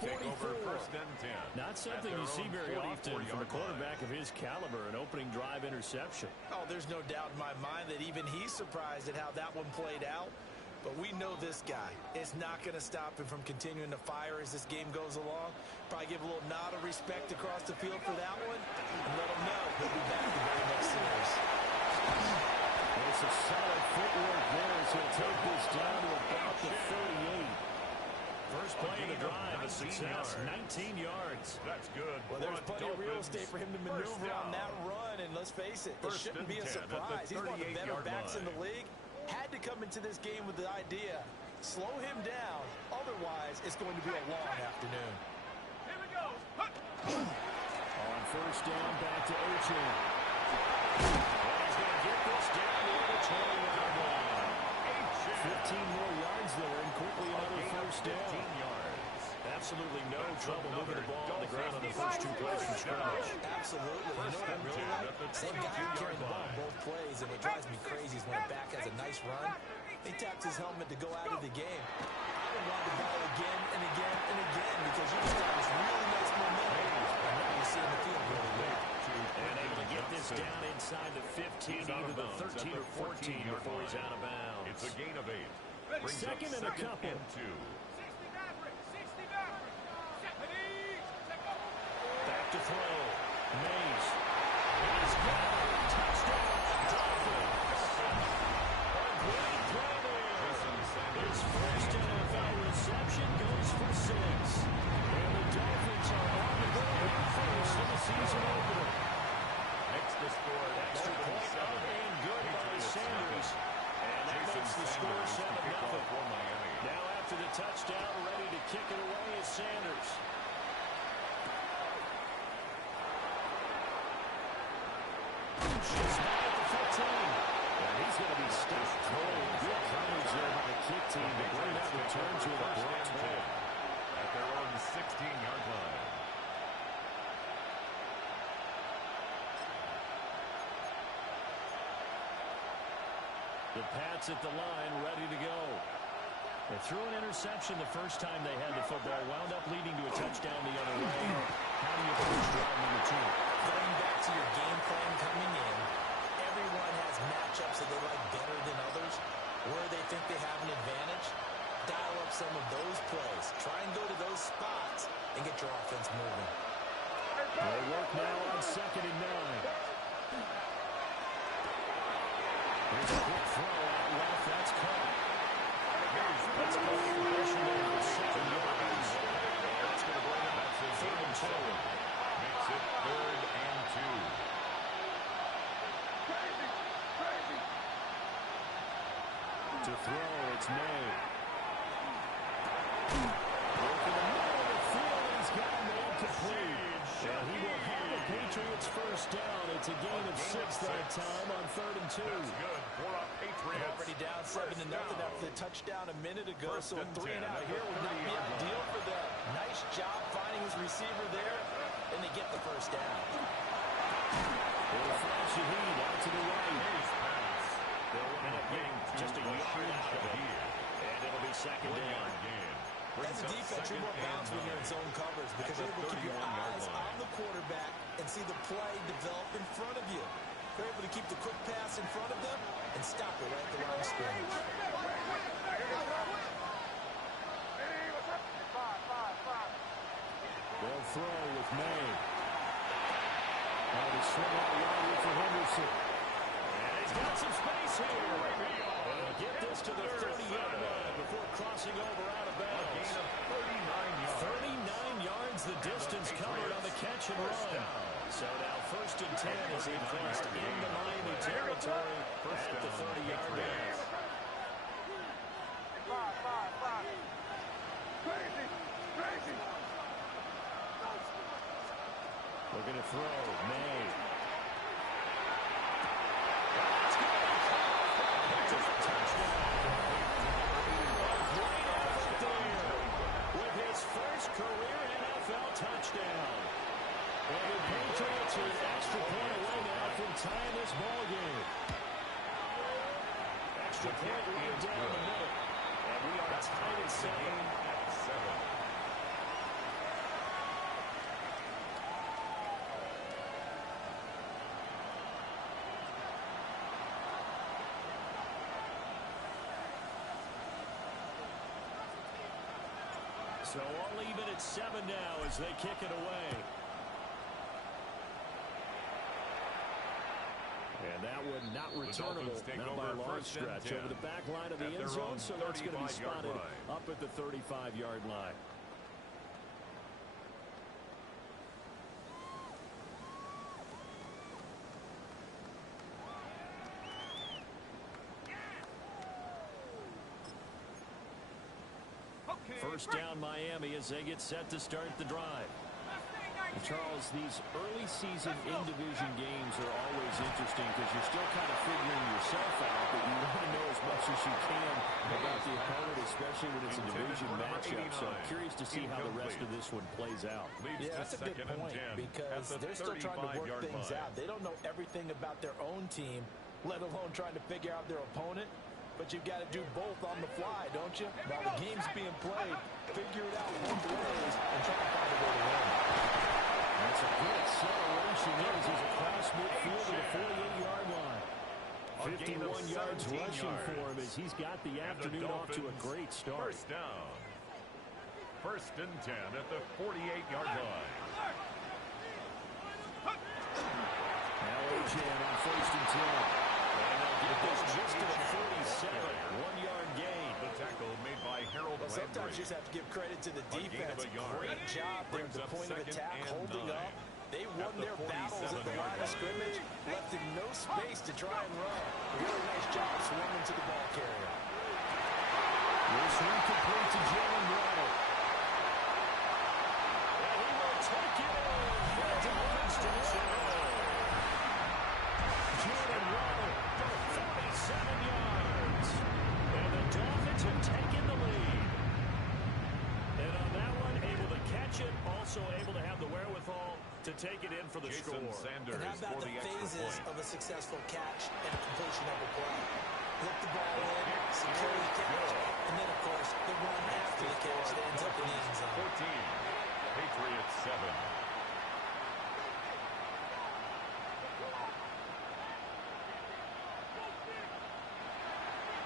take over 1st and 10. Not something you see very often from a quarterback of his caliber, an opening drive interception. Oh, there's no doubt in my mind that even he's surprised at how that one played out. But we know this guy. It's not going to stop him from continuing to fire as this game goes along. Probably give a little nod of respect across the field for that one. And let him know he'll be back the very next series. It's a solid footwork there as he'll take this down to about the 38. First play of the drive, a success, 19 yards. That's good. Well, there's plenty of real estate for him to maneuver on that run, and let's face it, it shouldn't be a surprise. He's one of the better backs in the league. Had to come into this game with the idea, slow him down, otherwise it's going to be a long afternoon. Here we go. On first down, back to Achane. He's going to get this down to the 20-yard line. 15 more yards there, and quickly another first down. Absolutely no trouble moving the ball on the ground on the first 2 plays from scrimmage. Absolutely. You know what I really like? Same guy carrying the ball on both plays, and what drives me crazy is when a back has a nice run, he taps his helmet to go out of the game. I would run the ball again and again and again because you just got this really nice momentum, and now you see him in the field really well. And able to get this down inside the 15, either the 13 or 14 before he's out of bounds. It's a gain of 8. Second and a couple. And 2. Back to throw. Mays. He's got it. Touchdown. Dolphins. A great play there. His first NFL reception goes for 6. And the Dolphins are on the board first in the season opener. Next to score an extra point Up and good by Sanders. And that makes the score 7-0. Now after the touchdown, ready to kick it away is Sanders. Just back at the 15. And he's going to be stuffed cold. Good coverage there by the kick team to bring that return to the Browns at their own 16-yard line. The Pats at the line, ready to go. They threw an interception the first time they had the football, wound up leading to a touchdown the other way. How do you approach drive number 2? Going back to your game plan coming in, everyone has matchups that they like better than others, where they think they have an advantage. Dial up some of those plays. Try and go to those spots and get your offense moving. They work now on 2nd and 9. Here's a quick throw out left. That's caught. That's caught in pressure there for 7 yards. That's going to bring him up to 3rd and 2. Makes it 3rd and 2. To throw, it's May. Look in the middle of the field. He's got May complete. And he will have the Patriots first down. It's a gain of 6 that time on 3rd and 2. That's good for our Patriots. Already down 7-0 after the touchdown a minute ago. So a 3 and out here would not be ideal for them. Nice job finding his receiver there, and they get the first down. They'll flash Shaheed out to the right. They'll end up getting just a yard out of it. And it'll be 2nd down. As a defense, you're more balanced when you're in zone coverage because you're able to keep your eyes on the quarterback and see the play develop in front of you. You're able to keep the quick pass in front of them and stop it right at the line of scrimmage. They'll throw with May. Now the swing out wide for Henderson. And he's got some space here. They'll get this to the 30-yard line before crossing over out of bounds. 39 yards the distance covered on the catch and run. So now 1st and 10 as he crossed into Miami territory at the 30-yard line. Looking to throw, May. With his first career NFL touchdown. And the Patriots are an extra point away now from tying this ball game. Extra point right down the middle. And we are tied at 7. So I'll leave it at 7 now as they kick it away. And that one not returnable, not by a long stretch. Over the back line of the end zone, so that's going to be spotted up at the 35-yard line. First down Miami as they get set to start the drive. Charles, these early season in-division games are always interesting because you're still kind of figuring yourself out, but you want to know as much as you can about the opponent, especially when it's a division matchup. So I'm curious to see how the rest of this one plays out. Yeah, that's a good point because they're still trying to work things out. They don't know everything about their own team, let alone trying to figure out their opponent. But you've got to do both on the fly, don't you? While the game's being played, figure it out both ways and try to find a way to win. That's a good acceleration there as he's across midfield to the 48-yard line. 51 yards rushing for him as he's got the afternoon off to a great start. First down. First and 10 at the 48-yard line. Now A.J. on first and 10. Get this just to the 47, 1-yard gain. The tackle made by Harold Landry. Sometimes you just have to give credit to the defense. Great job there at the point of attack, holding up. They won their battles at the line of scrimmage, left him no space to try and run. Really nice job swarming to the ball carrier. This one complete to Jalen Waddle. And he will take it in. That's a first and 10. Jalen Waddle. 7 yards. And the Dolphins have taken the lead. And on that one, able to catch it, also able to have the wherewithal to take it in for the score. And how about the phases of a successful catch and completion of a play? Look the ball in, secure the catch, and then, of course, the run after the catch that ends up in the end zone. 14, Patriots 7.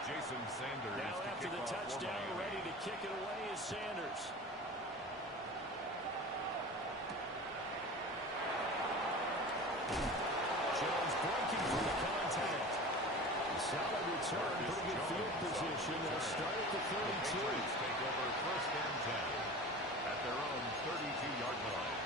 Jason Sanders. Now after the touchdown, ready to kick it away is Sanders. Jones breaking from the contact. Solid return, pretty good field position. They'll start at the 32. Take over first and 10 at their own 32-yard line.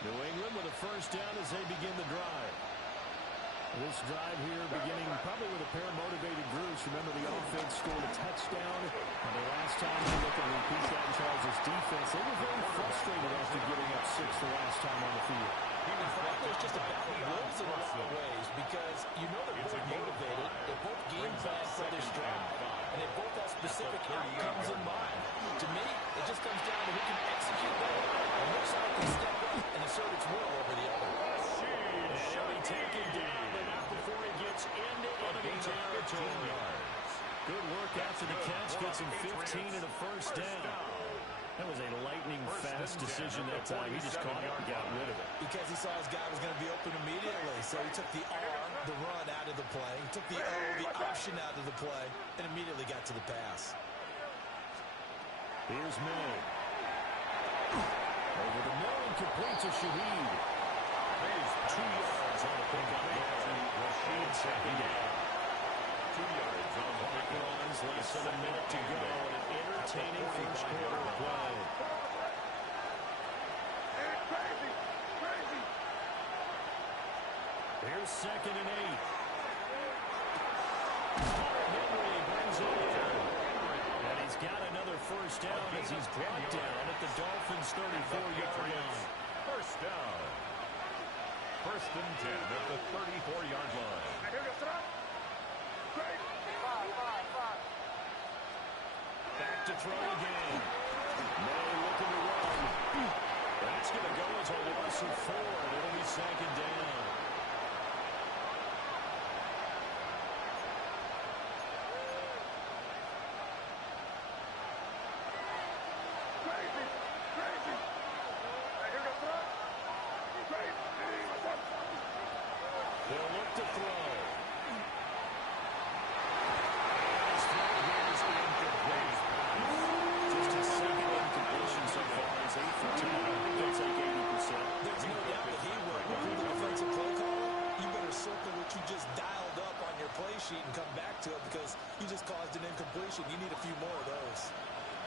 New England with a first down as they begin the drive. This drive here beginning probably with a pair of motivated groups. Remember, the offense scored a touchdown. And the last time you look at repeat that in Charles' defense, they were very frustrated after giving up 6 the last time on the field. There's just a battle of wills in a lot of ways because you know they're both motivated. They're both game plan for this drive. And they both have specific outcomes in mind. To me, it just comes down to who can execute better and which side can step up and assert its will over the other. And he'll be taken down, but not before he gets into enemy territory. Good work after the catch, gets him 15 and a first down. That was a lightning-fast decision that time. He just caught it and got rid of it. Because he saw his guy was going to be open immediately. So he took the R, the run, out of the play. He took the O, the option out of the play, and immediately got to the pass. Here's May. Over the middle and complete to Shaheed. 2 yards on the pickup there. Rashid second down. 2 yards on the pickup. Less than a minute to go. An entertaining first quarter of play. Here's second and 8. Henry brings it in. And he's got another first down as he's brought down at the Dolphins' 34-yard line. First down. First and 10 at the 34-yard line. Back to throw again. May looking to run. That's going to go as a loss of 4. It'll be second down. They'll look to play sheet and come back to it because you just caused an incompletion. You need a few more of those.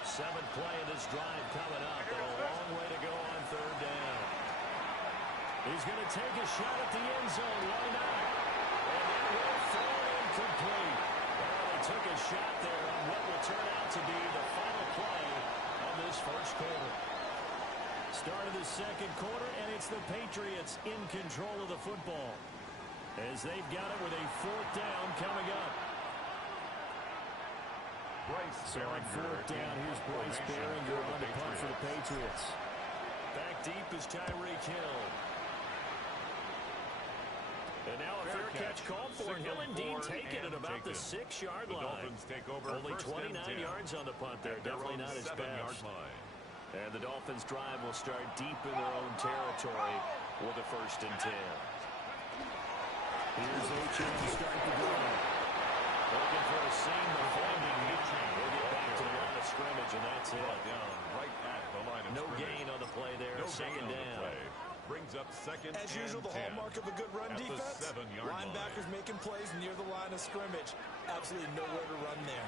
7th play of this drive coming up, and a long way to go on 3rd down. He's going to take a shot at the end zone. Why not? And that will fall incomplete. Well, they took a shot there on what will turn out to be the final play of this first quarter. Start of the 2nd quarter, and it's the Patriots in control of the football as they've got it with a 4th down coming up. So on 4th down, here's Bryce Baringer on the punt for the Patriots. Back deep is Tyreek Hill. And now a fair catch called for, and he'll indeed take it at about the 6-yard line. Only 29 yards on the punt there. Definitely not his best. And the Dolphins' drive will start deep in their own territory with a 1st and 10. Here's Achane to start the drive. Looking for a seam of finding. We'll get back to the line of scrimmage, and that's it. No gain on the play there. 2nd down. Brings up 2nd As usual, the hallmark of a good run defense. Linebackers making plays near the line of scrimmage. Absolutely nowhere to run there.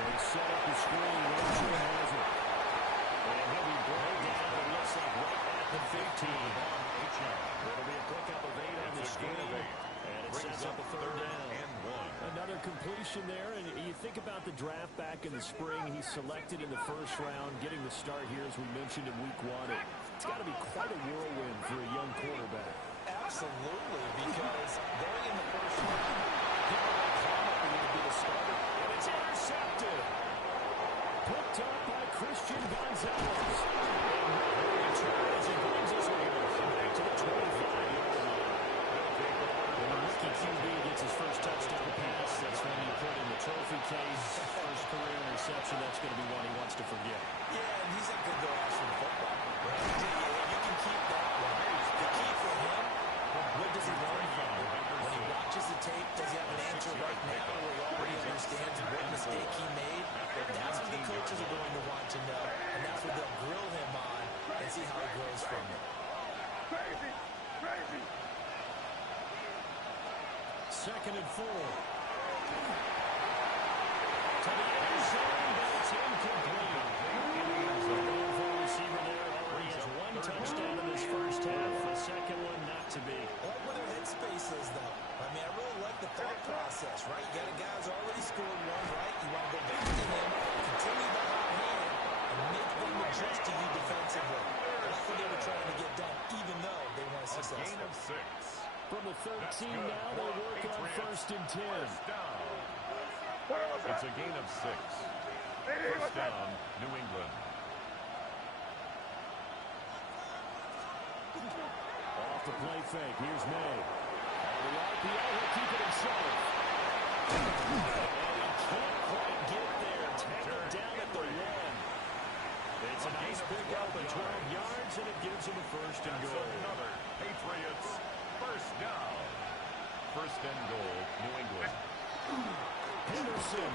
They set up the screen. Roger has it. And he'll be brought down. It looks like right at the 15. It'll be a pickup of 8 on the screen. And it sets up a 3rd down. Another completion there. And you think about the draft back in the spring. He's selected in the 1st round, getting the start here, as we mentioned, in week 1. It's got to be quite a whirlwind for a young quarterback. Absolutely, because going in the 1st round, people like Connor are going to be the starter. And it's intercepted. Picked up by Christian Gonzalez. And the return as he brings us back to the 25-yard line. When the rookie QB gets his first touchdown pass, that's when you put in the trophy case. First career interception, that's going to be one he wants to forget. Yeah, and he's a good Ashton football. You can keep that one. The key for him, what does he learn from it? When he watches the tape, does he have an answer right now where he already understands what mistake he made? That's what the coaches are going to want to know, and that's what they'll grill him on and see how he grows from it. Crazy! 2nd and 4. To the end zone, but it's incomplete. The receiver there already has 1 touchdown in this first half. The 2nd one not to be. I like where their headspace is, though. I mean, I really like the thought process, right? You got a guy who's already scored 1, right? You want to go back to him, continue the hot hand, and make them adjust to you defensively. That's what they were trying to get done, even though they weren't successful. Gain of 6. From the 13 now, they work on 1st and 10. It's a gain of 6. 1st down, New England. Off the play fake. Here's May. The RPO will keep it himself. And he can't quite get there. Tackled down at the 1. It's a nice pickup of 12 yards, and it gives him a 1st and goal. Another Patriots 1st down. 1st and goal, New England. Henderson.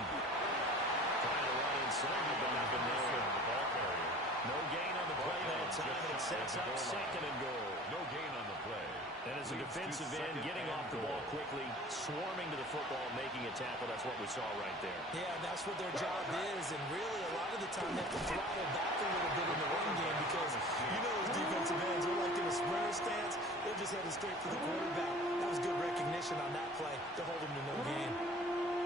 Trying to run inside, but not been there. The ball carrier. No gain on the play that time. It sets up 2nd and goal. No gain on the play. And as a defensive end, getting off the ball quickly, swarming to the football, making a tackle, that's what we saw right there. Yeah, that's what their job is, and really a lot of the time they have to throttle back a little bit in the run game because you know those defensive ends are like in a sprinter stance. They're just headed straight for the quarterback. That was good recognition on that play to hold them to no gain.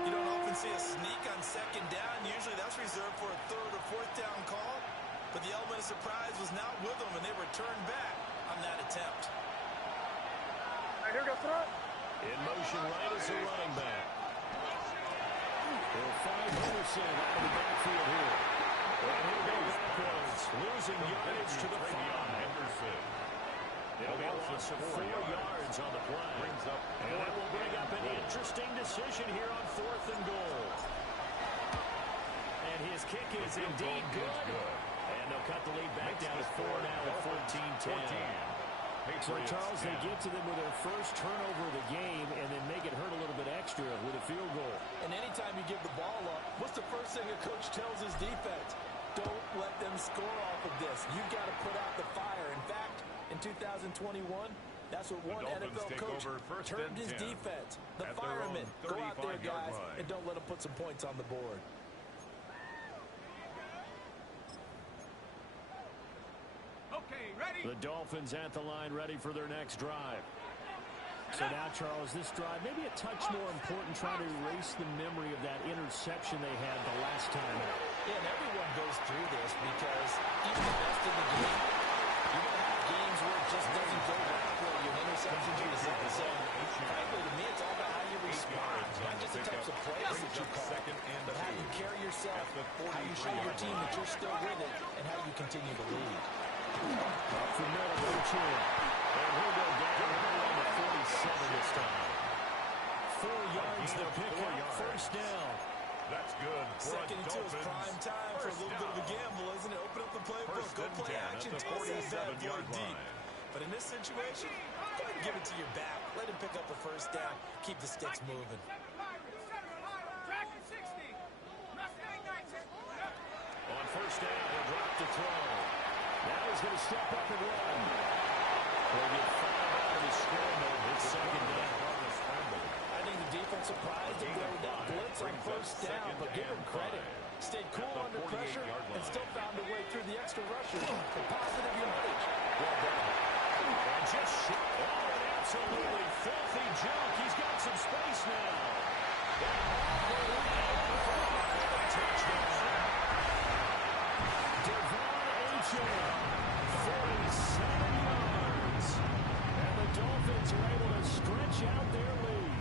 You don't often see a sneak on 2nd down. Usually that's reserved for a 3rd or 4th down call, but the element of surprise was not with them, and they returned back on that attempt. In motion right as a running back. They'll find Henderson out of the backfield here. And he'll go backwards, losing yardage to the 5. Henderson. It'll be a loss of 4 yards on the play. And that will bring up an interesting decision here on 4th and goal. And his kick is indeed good. And they'll cut the lead back down to 4 now at 14-10. So, Charles, they get to them with their first turnover of the game and then make it hurt a little bit extra with a field goal. And anytime you give the ball up, what's the first thing a coach tells his defense? Don't let them score off of this. You've got to put out the fire. In fact, in 2021, That's what The one Dolphins NFL take coach over first turned and his 10 defense. The at their own firemen, go out there, 35-yard guys, line. and don't let them put some points on the board. Okay, ready? The Dolphins at the line, ready for their next drive. So now, Charles, this drive maybe a touch more important, trying to erase the memory of that interception they had the last time out. Yeah, and everyone goes through this because even the best in the game, you're going to have games where it just doesn't go right for you. An interception's a result. So, frankly, to me, it's all about how you respond. Not just the types of plays that you call, but how you carry yourself, how you show your team that you're still with it, and how you continue to lead. Up the middle, Uchin. And he'll go down on the 47 this time. 4 yards the pickup, first down. That's good. Second into his prime time for a little bit of a gamble, isn't it? Open up the playbook, go play action, toss that bad boy deep. But in this situation, go ahead and give it to your back. Let him pick up a first down. Keep the sticks moving. On first down, he'll drop to throw. Now he's going to step up and run. They'll get 5 out of his scramble. It's second down. I think the defense surprised him there with that blitz on first down, but give him credit. Stayed cool under pressure and still found a way through the extra rushers for positive yardage. Well done. And just shot. Oh, an absolutely filthy jump. He's got some space now. Touchdown. Devon Achane, 47 yards. And the Dolphins are able to stretch out their lead.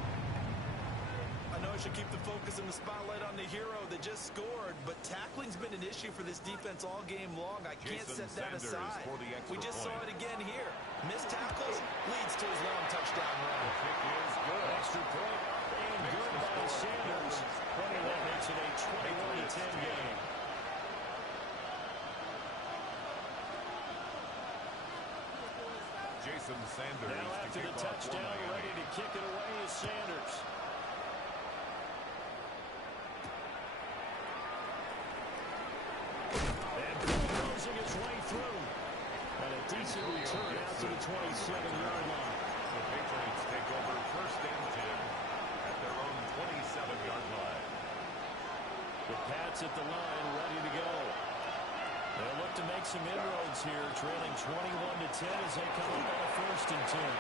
I know I should keep the focus and the spotlight on the hero that just scored, but tackling's been an issue for this defense all game long. I can't set that aside. We just saw it again here. Missed tackles leads to his long touchdown run. Extra point up and good by Sanders. That makes it a 21-10 game. Jason Sanders. Now after the touchdown, ready to kick it away is Sanders. And closing his way through. And a decent return out to the 27-yard line. The Patriots take over first and 10 at their own 27-yard line. The Pats at the line, ready to go. They'll look to make some inroads here, trailing 21-10 as they come up on a first and 10. And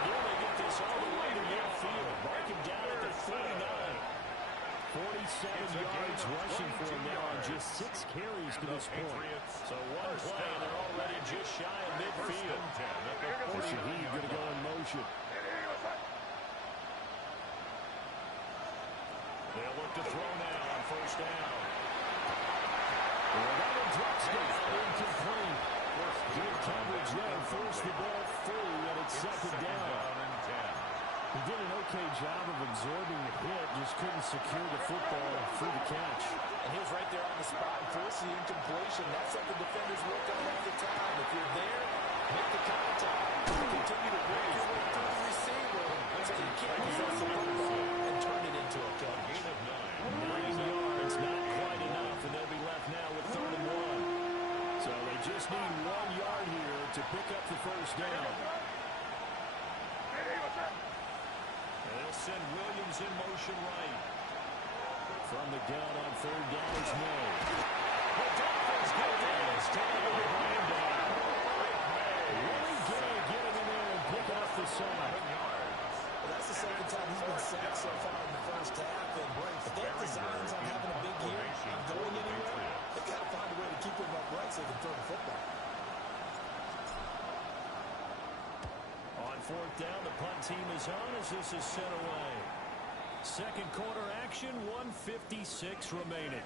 again, they get this all the way to midfield. Mark him down at the 49. 47 yards rushing for him now on just 6 carries to this point. So one play, and they're already just shy of midfield. Shaheed going to go in motion. They'll look to throw now on first down. Another Drexler incomplete. Good coverage there. Force the ball free, and it's second down. He did an okay job of absorbing the hit, just couldn't secure the football through the catch. And he was right there on the spot and forced the incompletion. That's something defenders work on all the time. If you're there, make the contact. Continue to work your way through the receiver so you can't possess the football and turn it into a catch. 9 yards, not quite enough, and they'll be left now with 3rd and 1. So they just need 1 yard here to pick up the first down. And they'll send Williams in motion right. From the gun on 3rd down is May. The Dolphins get this. Taking the ball down. Willie Gay getting in there and picking up the sack. Well, that's the second time he's been sacked so far in the first half. And if they have designs on having a big year, not going anywhere, they've got to find a way to keep him upright so they can throw the football. On 4th down, the punt team is on as this is sent away. Second quarter action, 1:56 remaining.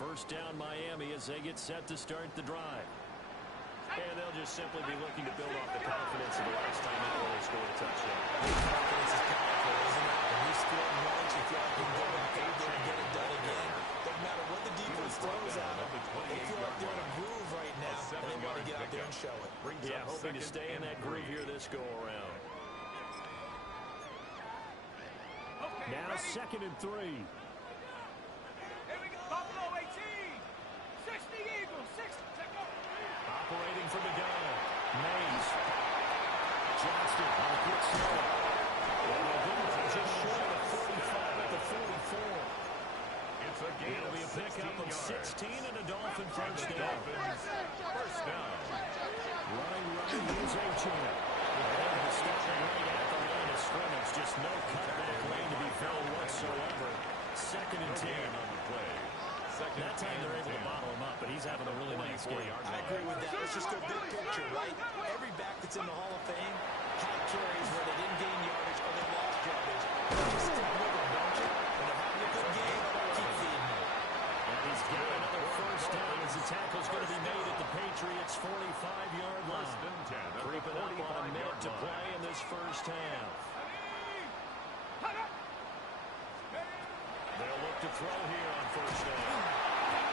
First down Miami as they get set to start the drive. And they'll just simply be looking to build off the confidence of the last time out when they scored a touchdown. Confidence is powerful, isn't it? When you score once, you feel like you can go back out there and get it done again. Doesn't matter what the defense throws at them. They feel like they're in a groove right now, and they want to get out there and show it. Yeah, hoping to stay in that groove here this go-around. Now 2nd and 3. Here we go. Buffalo 18. 60 Eagles. 60. Take over. Operating from the gun. Mays. Johnston on a quick snap. Just short of the 45 at the 44. It's a gain It'll of be a pickup of 16 and a Dolphin first down. First down. Running right is Achane. And stopping right at the line of scrimmage. Just no cutback lane to be found whatsoever. 2nd and 10 on the play. That time they're able to bottle him up, but he's having a really nice game. I agree with that. Let's just go big picture, right? Every back that's in the Hall of Fame had carries where they didn't gain yardage or they lost yardage. You just stick with them, don't you? When they're having a good game, keep feeding them. And he's got another first down as the tackle's going to be made at the Patriots' 45-yard line. First and 10 at the Creeping up on a minute to 45-yard play in this first half. They'll look to throw here on first down.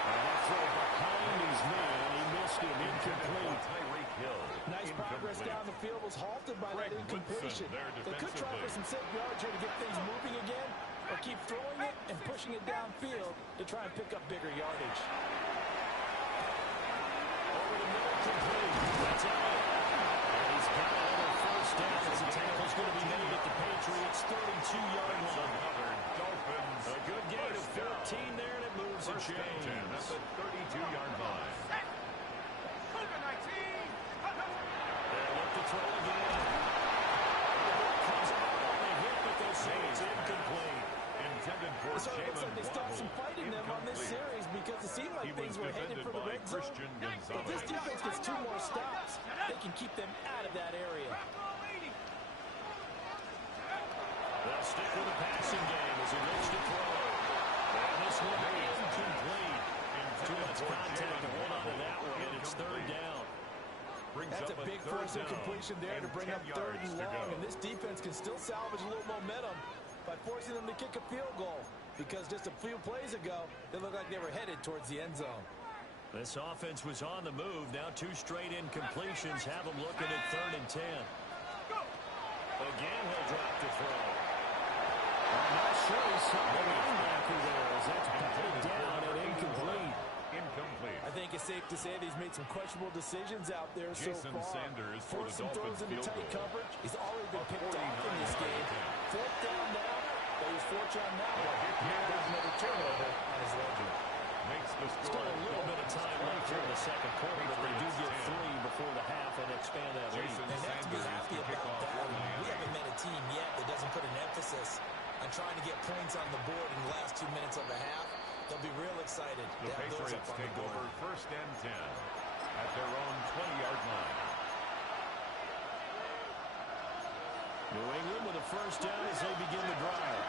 And that throw behind his man, and he missed him. Incomplete. Tyreek Hill. Nice progress down the field was halted by that incompletion. They could try for some safe yards here to get things moving again, or keep throwing it and pushing it downfield to try and pick up bigger yardage. Over the middle, complete. That's Elliott. And he's got another first down as the tackle's going to be made at the Patriots' 32-yard line. Dolphins. A good gain of 14 there, and it moves and First and 10 at chains. the 32-yard line. Cougar 19. They'll look to throw again. Comes out on the hit, but they'll say it's incomplete. Intended for So it looks like they stopped some fight in them on this series because it seemed like things were headed for the red zone. If this defense gets 2 more stops, they can keep them out of that area. They'll stick with the passing game as he looks to throw. And this one is incomplete. Too much contact to hold on to that one, and it's 3rd down. That's a big force of completion there to bring up 3rd and long, and this defense can still salvage a little momentum by forcing them to kick a field goal, because just a few plays ago, they looked like they were headed towards the end zone. This offense was on the move. Now 2 straight incompletions have them looking at 3rd and 10. Again, he'll drop to throw. I'm not sure he saw the linebacker there as that's batted down and incomplete. Incomplete. I think it's safe to say that he's made some questionable decisions out there so Jason far. Sanders for Forced the some throws Dolphins into field tight goal. coverage. He's already been A picked off in this 49-yard game. attempt. 4th down now, but he's fortunate on that one. Now there's another turnover on his ledger. Makes the Still score. a little bit of time left here in the second quarter, but they do get 3 before the half and expand that lead. Jason And that's to be Sanders happy to kick about off that. for We Miami. haven't met a team yet that doesn't put an emphasis on trying to get points on the board in the last 2 minutes of the half. They'll be real excited The to have those Patriots up on the take board. over first and 10 at their own 20-yard line. New England with a first down as they begin the drive.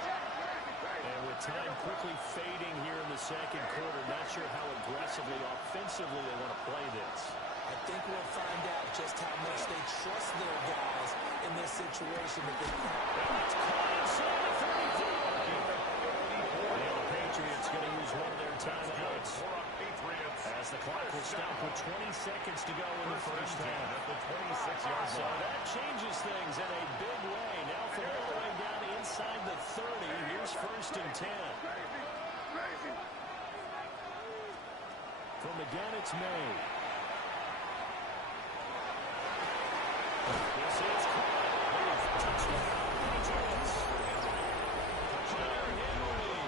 And with time quickly fading here in the second quarter, not sure how aggressively, offensively they want to play this. I think we'll find out just how much they trust their guys in this situation. That they It's caught inside the 34. And the Patriots going to use one of their timeouts as the clock will stop with 20 seconds to go in the first half. At the 26-yard So line. that changes things in a big way. Now from all the way down inside the 30, here's first and 10. From again, it's May. This is caught. Touchdown, Patriots. Hunter Henry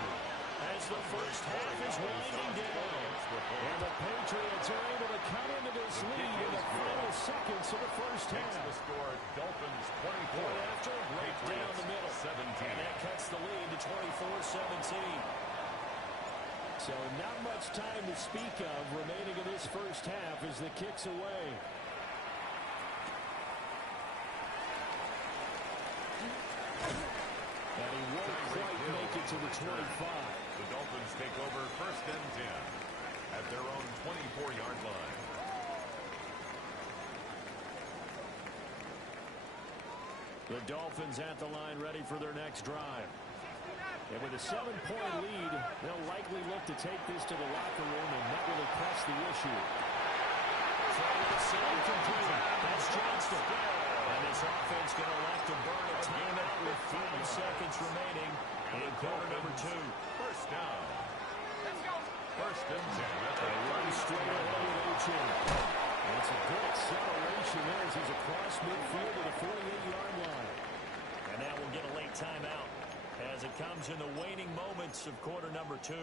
as the first half is winding down. And the Patriots are able to cut into this lead in the final seconds of the first Takes half. the score. Dolphins 24. Point after, right down the middle. 17. And that cuts the lead to 24-17. So not much time to speak of remaining in this first half as the kick's away. And he won't quite make it to the 25. The Dolphins take over first and 10 at their own 24-yard line. The Dolphins at the line ready for their next drive. And with a 7-point lead, they'll likely look to take this to the locker room and not really press the issue. That's Johnston. And this offense going to elect to burn a timeout with 5 seconds remaining In quarter number 2. First down. Let's go. First and 10 at the Run straight ahead with Ochin. And it's a good acceleration there as he's across midfield to the 48-yard line. And now we'll get a late timeout as it comes in the waning moments of quarter number 2.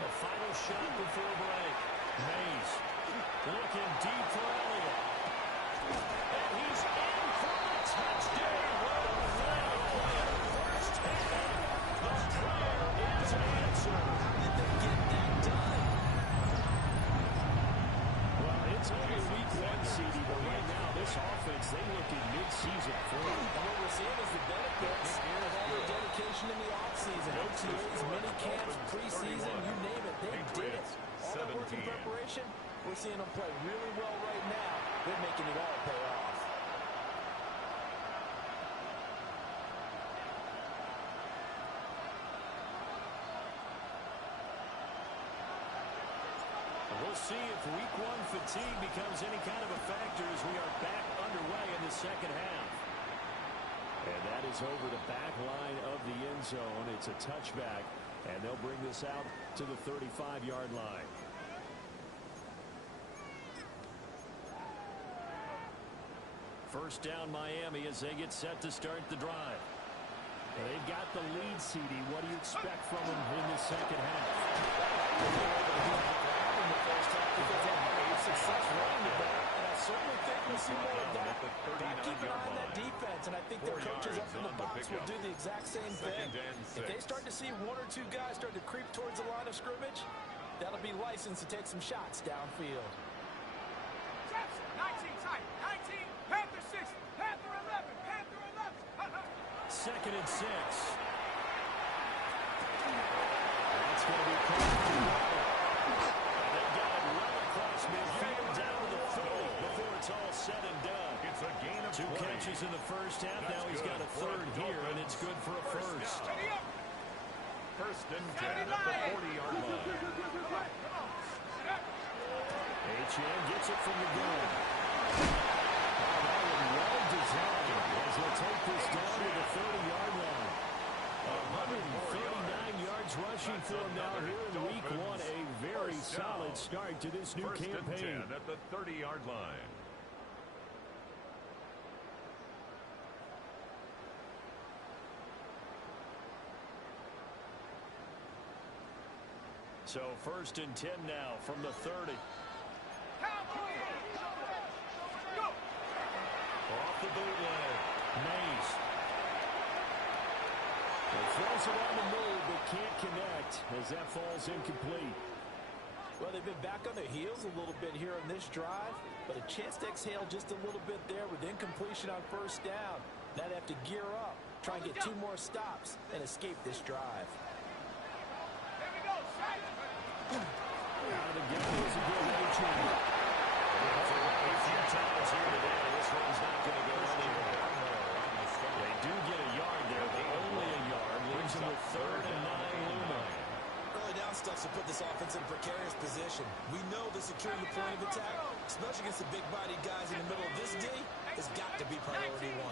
The final shot before break. Mays looking deep for Elliott. And he's in for the touchdown. What a final play. First down. The prayer is answered. How did they get that done? Well, it's only week 1, CD, but right now this offense, they look in mid-season form. And what we're seeing is the benefits of all their dedication in the offseason. OTAs, mini camps, preseason, you name it, they did it. All that work in preparation, we're seeing them play really well right now. They're making it all pay off. We'll see if week 1 fatigue becomes any kind of a factor as we are back underway in the second half. And that is over the back line of the end zone. It's a touchback, and they'll bring this out to the 35-yard line. First down Miami as they get set to start the drive. They've got the lead, CD. What do you expect from them in the second half? Success running the ball, and I certainly think we'll see more of that. Keep an eye on that defense, and I think their coaches up in the box will do the exact same thing. If they start to see 1 or 2 guys start to creep towards the line of scrimmage, that'll be license to take some shots downfield. 19 tight. 19. Panther 6. Panther 11. Panther 11. Second and 6. That's going to be caught for the ball. They got it right across midfield down to the 30 before it's all said and done. It's a gain of 2 catches in the first half. Now he's got a third here, and it's good for a first. First and 10 at the 40-yard line. Achane gets it from the gun. That was well designed as they take this down to the 30-yard line. 139 yards rushing for him now here in week 1. A very solid start to this new campaign. First and 10 at the 30-yard line. So first and 10 now from the 30. Off the bootleg. Mays. He throws it on the move, but can't connect as that falls incomplete. Well, they've been back on their heels a little bit here in this drive, but a chance to exhale just a little bit there with incompletion on first down. Now they have to gear up, try and get 2 more stops, and escape this drive. Out of the gun is a good Achane. A few times here today, this one's not going to go anywhere. They do get a yard there, but only a yard. Leaves them with 3rd and 9 looming. Early down stuff to put this offense in a precarious position. We know the securing the point of attack, especially against the big-bodied guys in the middle of this D, has got to be priority 1.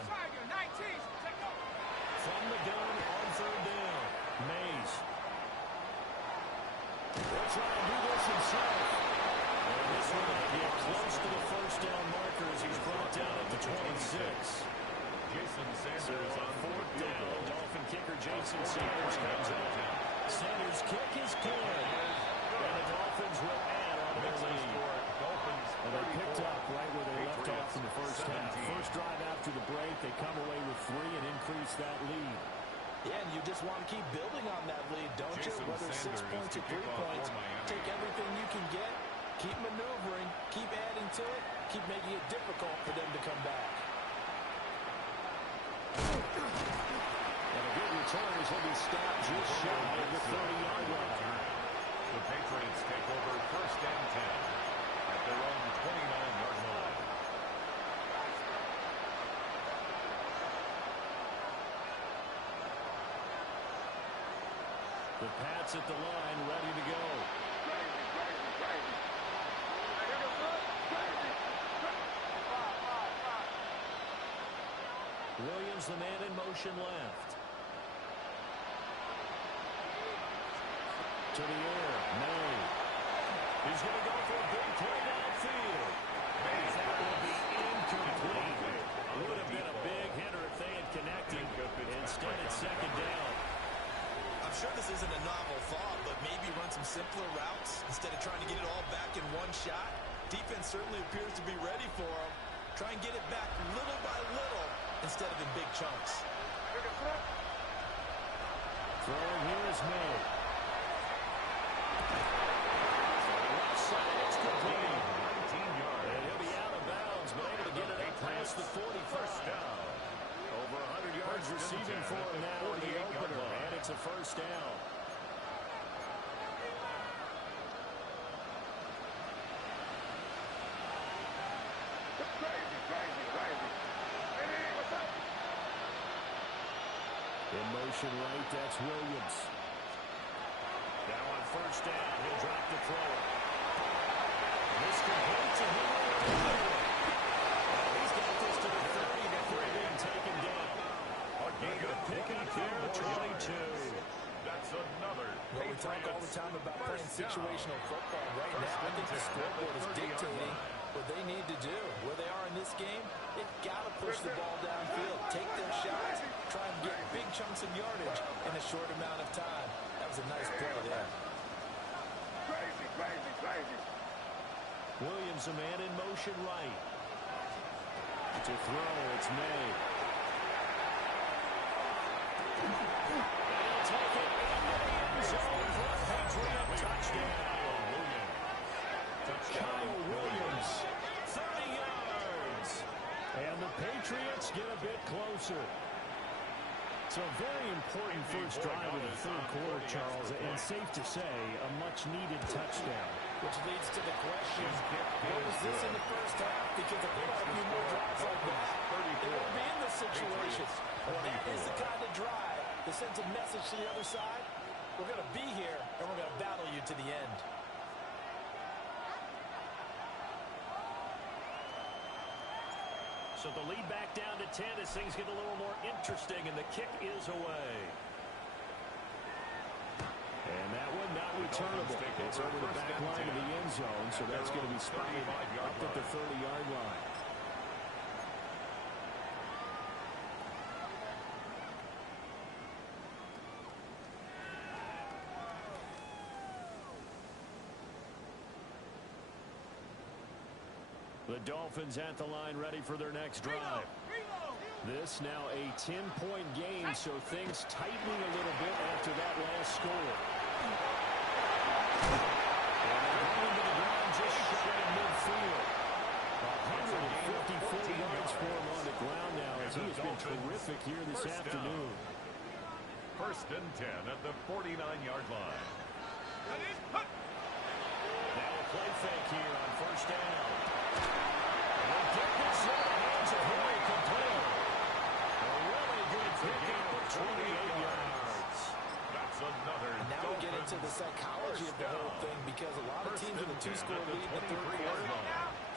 From the gun on 3rd down. Mays. They'll try and do this himself. And this one will get close to the first down marker as he's brought down at the 26. Jason Sanders So on 4th down, Dolphin kicker Jason Sanders comes out. Sanders' kick is good. And the Dolphins will add on to their lead. And they picked up right where they left off in the first half. First drive after the break, they come away with 3 and increase that lead. Yeah, and you just want to keep building on that lead, don't you? Whether 6 points or 3 points, take everything you can get, keep maneuvering, keep adding to it, keep making it difficult for them to come back. And a good return as he'll be stopped just shy of the 30-yard line. The Patriots take over first and 10 at their own 29-yard line. The Pats at the line, ready to go. Williams, the man in motion left. To the air, May. He's going to go for a big play downfield. That will be incomplete. Would have been a big hitter if they had connected. Instead, it's second down. I'm sure this isn't a novel thought, but maybe run some simpler routes instead of trying to get it all back in one shot. Defense certainly appears to be ready for him. Try and get it back little by little instead of in big chunks. Throwing here is May. Left side, it's complete. 19 yards. And he'll be out of bounds, but able to get it up past the 45. down. Over 100 yards receiving for him now in the opener, and it's a first down. In motion right, that's Williams. Now on first down, he'll drop the throw. This complete to him. He's got this to the 30 before being taken down. Good pickup here at 22. That's another. Well, we talk all the time about playing situational football. Right now, I think the scoreboard is dictating what they need to do. Where they are in this game, they've got to push the ball downfield, take their shots, try and get big chunks of yardage in a short amount of time. That was a nice play there. Williams, a man in motion right. To throw, it's May. They'll take it into the end zone for a Patriot touchdown. Kyle Williams, 30 yards. And the Patriots get a bit closer. So a very important first drive of the third quarter, Charles, and safe to say, a much-needed touchdown. Which leads to the question, what was this in the first half? Because if they got a few more drives like that, they won't be in this situation. Well, that is the kind of drive that sends a message to the other side. We're going to be here, and we're going to battle you to the end. So the lead back down to 10 as things get a little more interesting, and the kick is away. And that one not returnable. It's over the back line of the end zone, so that's going to be spotted up at the 30-yard line. The Dolphins at the line ready for their next drive. This now a 10-point game, so things tightening a little bit after that last score. And going to the ground just shy of midfield. 154 yards for him on the ground now as he has been terrific here this afternoon. First and 10 at the 49-yard line. Now a play fake here on first down. They'll get this in the hands of Henry complete. A really good pickup of 28 yards. That's another. And now we get into the psychology of the whole thing, because a lot of teams with a two-score lead in the third quarter,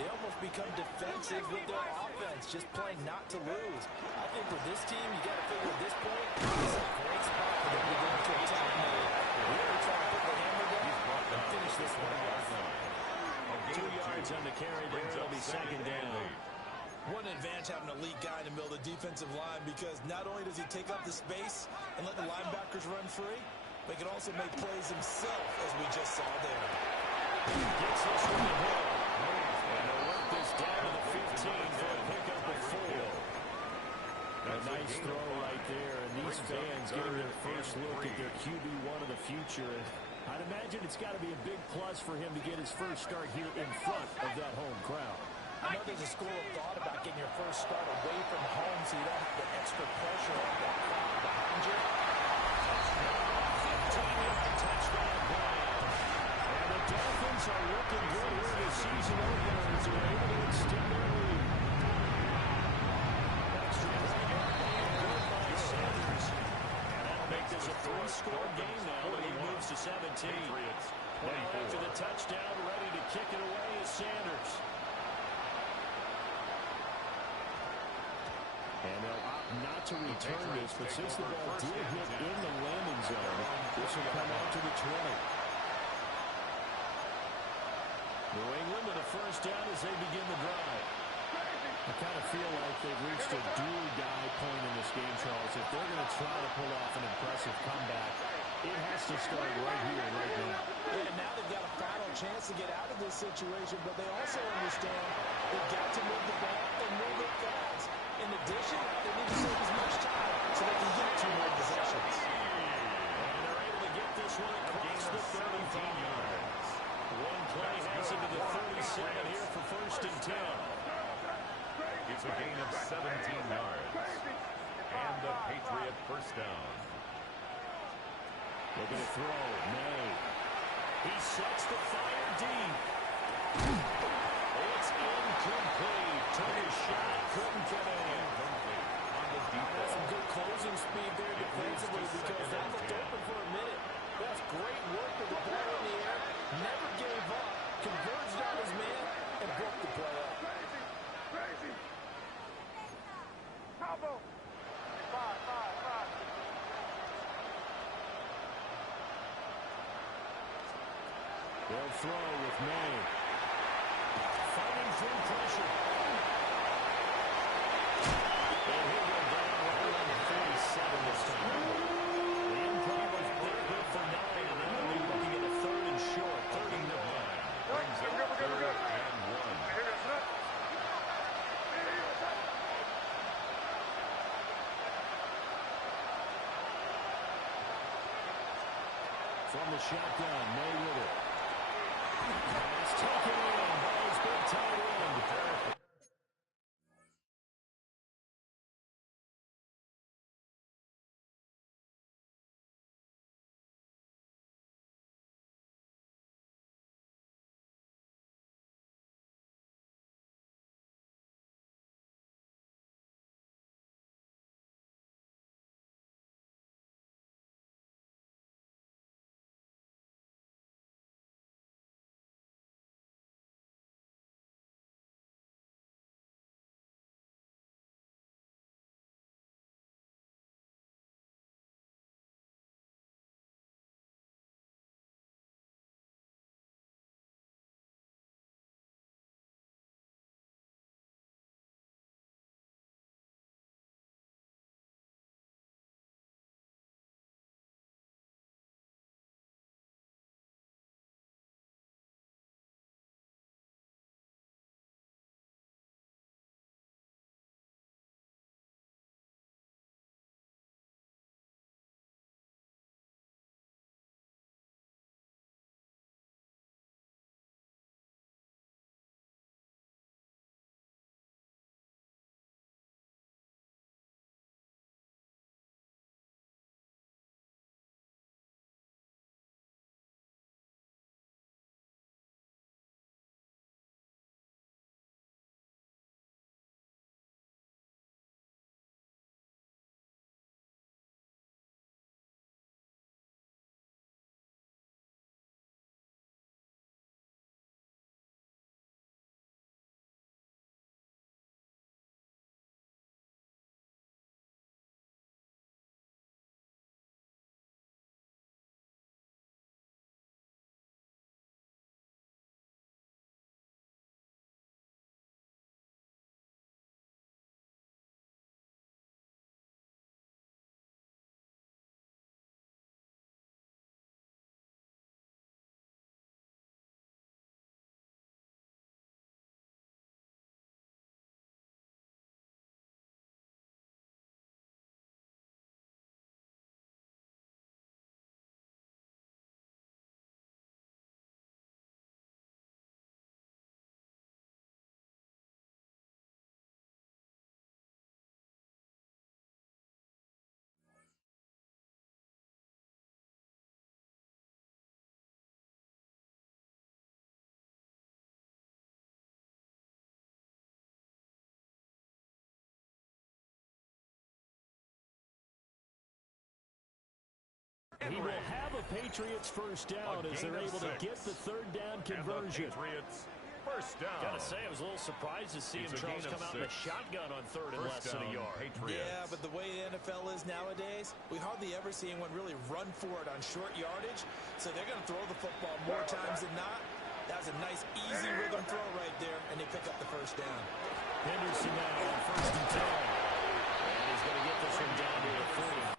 they almost become defensive with their offense, just playing not to lose. I think with this team, you got to figure at this point, this is a great spot for them to go into attack mode. Really try to put the hammer down and finish this one off. 2 yards on the carry there. It'll be second down. One advantage having a elite guy in the middle of the defensive line, because not only does he take up the space and let the linebackers run free, but he can also make plays himself, as we just saw there. Gets this one to him. And they'll work this down to the 15 for a pickup of 4. A nice throw right there, and these fans getting their first look at their QB1 of the future. I'd imagine it's got to be a big plus for him to get his first start here in front of that home crowd. I know there's a school of thought about getting your first start away from home so you don't have the extra pressure of that crowd behind you. 15-yard touchdown play. And the Dolphins are looking good here this season opener as they're able to extend their lead. Extra point here being good by Sanders. And that'll make this a 3-score game now when he moves to 17. Now after the touchdown, ready to kick it away is Sanders. And they'll opt to return this, but since the ball did hit in the landing zone, this will come out to the 20. New England with a first down as they begin the drive. I kind of feel like they've reached a do-or-die point in this game, Charles. If they're going to try to pull off an impressive comeback, it has to start right here and right now. Yeah, now they've got a final chance to get out of this situation, but they also understand they've got to move the ball and move it fast. In addition, they need to save as much time so they can get 2 more possessions. And they're able to get this one across the 35 yards. One play has into the 37 here for first and 10. It's a gain of 17 yards. And the Patriot first down. Looking to throw. May. He sets the fire deep. It's incomplete. Took his shot. Couldn't get in. On the deep That's ball. some good closing speed there defensively because that looked open for a minute. That's great work with the ball in the air. Never gave up. Converged on his man and broke the play up. Crazy. Combo. 5. They'll throw with May. Fighting through pressure. And he'll go down right around the 37 this time. The improv was good for 9, and now they'll be looking at a 3rd and short. 3rd and 9. Brings up 3rd and 1. From the shotgun, May with it. And it's taken in by his big tight end. He will have a Patriots first down as they're able to get the 3rd down conversion. Patriots first down. Gotta say, I was a little surprised to see him, Charles, come out in a shotgun on third and less than a yard. Patriots. Yeah, but the way the NFL is nowadays, we hardly ever see anyone really run for it on short yardage. So they're going to throw the football more times than not. That was a nice, easy rhythm throw right there, and they pick up the first down. Henderson now on first and 10. And he's going to get this one down to the 3.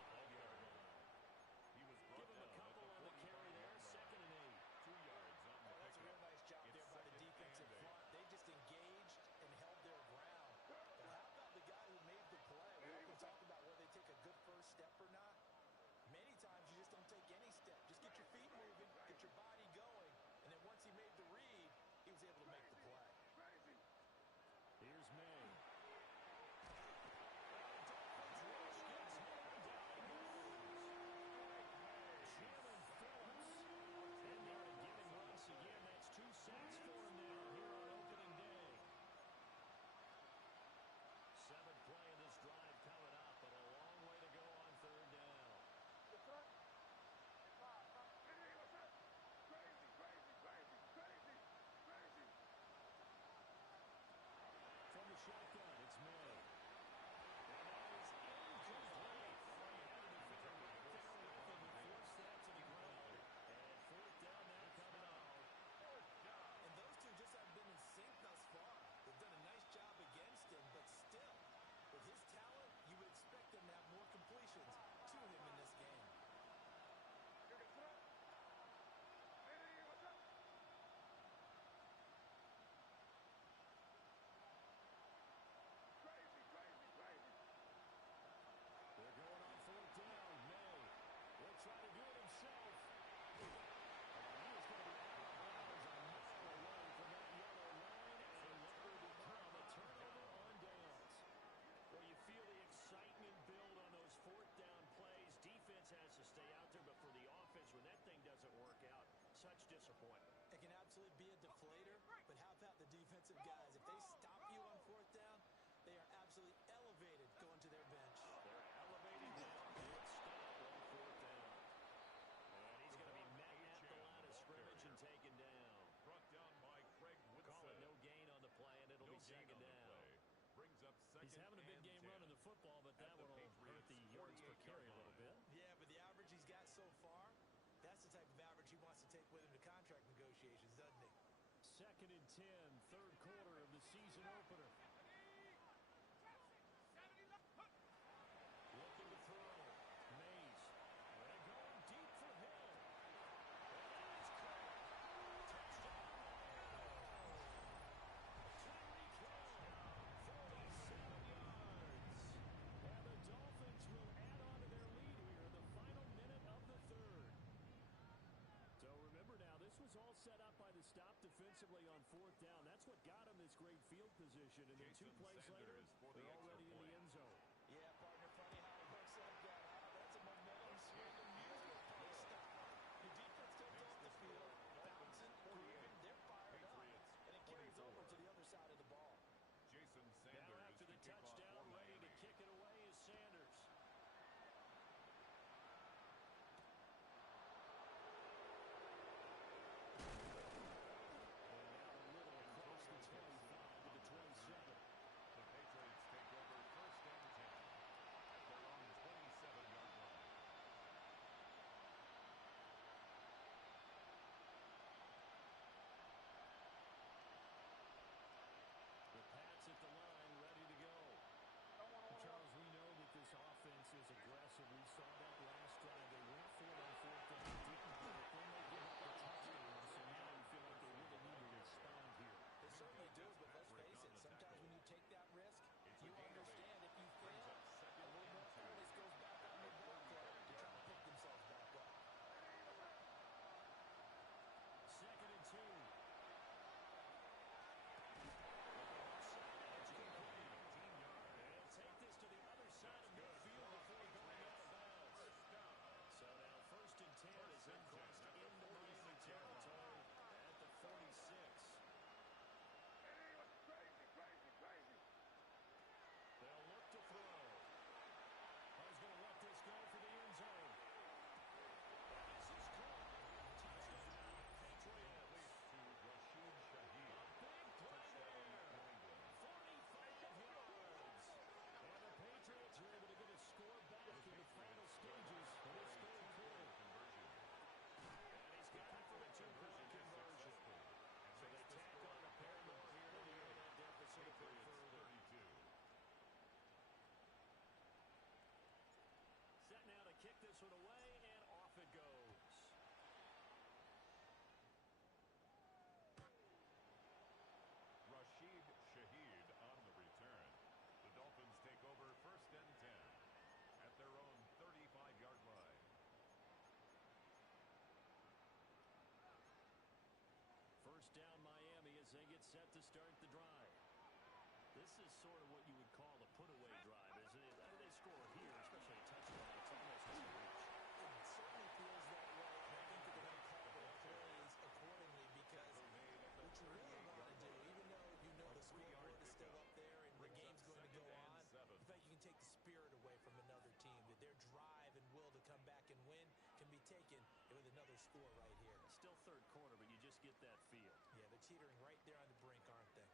Shotgun, it's May. And that is incomplete. He had a defender right there with him to force that to the ground. And fourth down now coming up. And those two just haven't been in sync thus far. They've done a nice job against him, but still, with his talent, you would expect them to have more completions to him in this game. They're going on fourth down. May will try to do it himself. And he is going to be out of bounds a mile away from that yellow line, and that will become a turnover on downs. Well, you feel the excitement build on those fourth down plays. Defense has to stay out there, but for the offense, when that thing doesn't work out, such disappointment. It can absolutely be a deflator, but how about the defensive guys? If they stop you on fourth down, they are absolutely elevated going to their bench. They're elevating now. Good stop on fourth down. And he's going to be met at the line of scrimmage and taken down. Brought down by Craig Woodson. Call it no gain on the play, and it'll be second down. Brings up second. He's having a big game running the football, but that one will hurt the yards per carry a little bit. Yeah, but the average he's got so far, that's the type of average he wants to take with him to contract negotiations, doesn't he? Second and 10, third quarter of the season opener. Looking to throw. Mays. And going deep for Hill. And it's caught. Touchdown. Tyreek Hill. 47 yards. And the Dolphins will add on to their lead here in the final minute of the third. So remember now, this was all set up by the stop defensively on fourth down. That's what got him this great field position. And then 2 plays later, they're already in the end zone. Yeah, partner, funny how it works like that. That's a momentum swing and music from the stop. Your defense comes off the field, bouncing, grooving, they're fired up, and it carries over to the other side of the ball. Jason Sanders. Now after the touchdown, ready to kick it away is Sanders. And out a little across the 25 to the 27. set to start the drive. This is sort of what you would call a put-away drive, isn't it? How do they score here, especially a touchdown? It's almost a reach. It certainly feels that way, and I think that they're going to call their plays accordingly because what you really want to do, even though you know the scoreboard is still up there and the game's going to go on, in fact, you can take the spirit away from another team, that their drive and will to come back and win can be taken with another score right here. Still third quarter, but you just get that feel. Yeah, they're teetering right there on the brink, aren't they?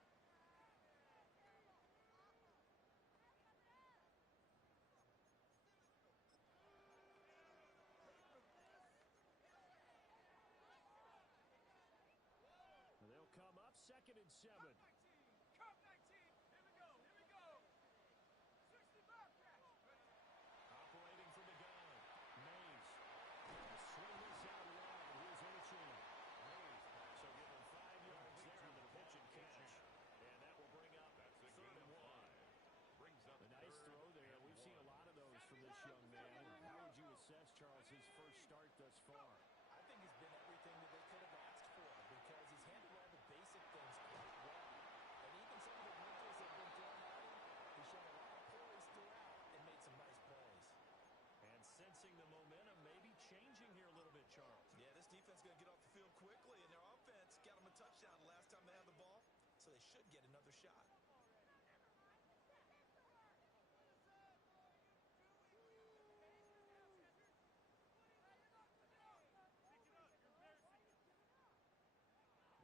They'll come up 2nd and 7. Cup 19. Cup 19. Here we go. Here we go. 65 catch. Operating from the gun. Mays. Swing this out wide. Here's Ochoa. Mays. So give him 5 yards there on the pitch and catch. And that will bring up 3rd and 1. Brings up A nice throw there. We've seen a lot of those from this young man. How would you assess, Charles, his first start thus far? I think he's been everything that they could have asked for because he's handled all the basic things quite well. And even some of the wrinkles that have been thrown at him, he's shown a lot of poise throughout and made some nice plays. And sensing the momentum maybe changing here a little bit, Charles. Yeah, this defense is going to get off the field quickly, and their offense got them a touchdown the last time they had the ball, so they should get another shot.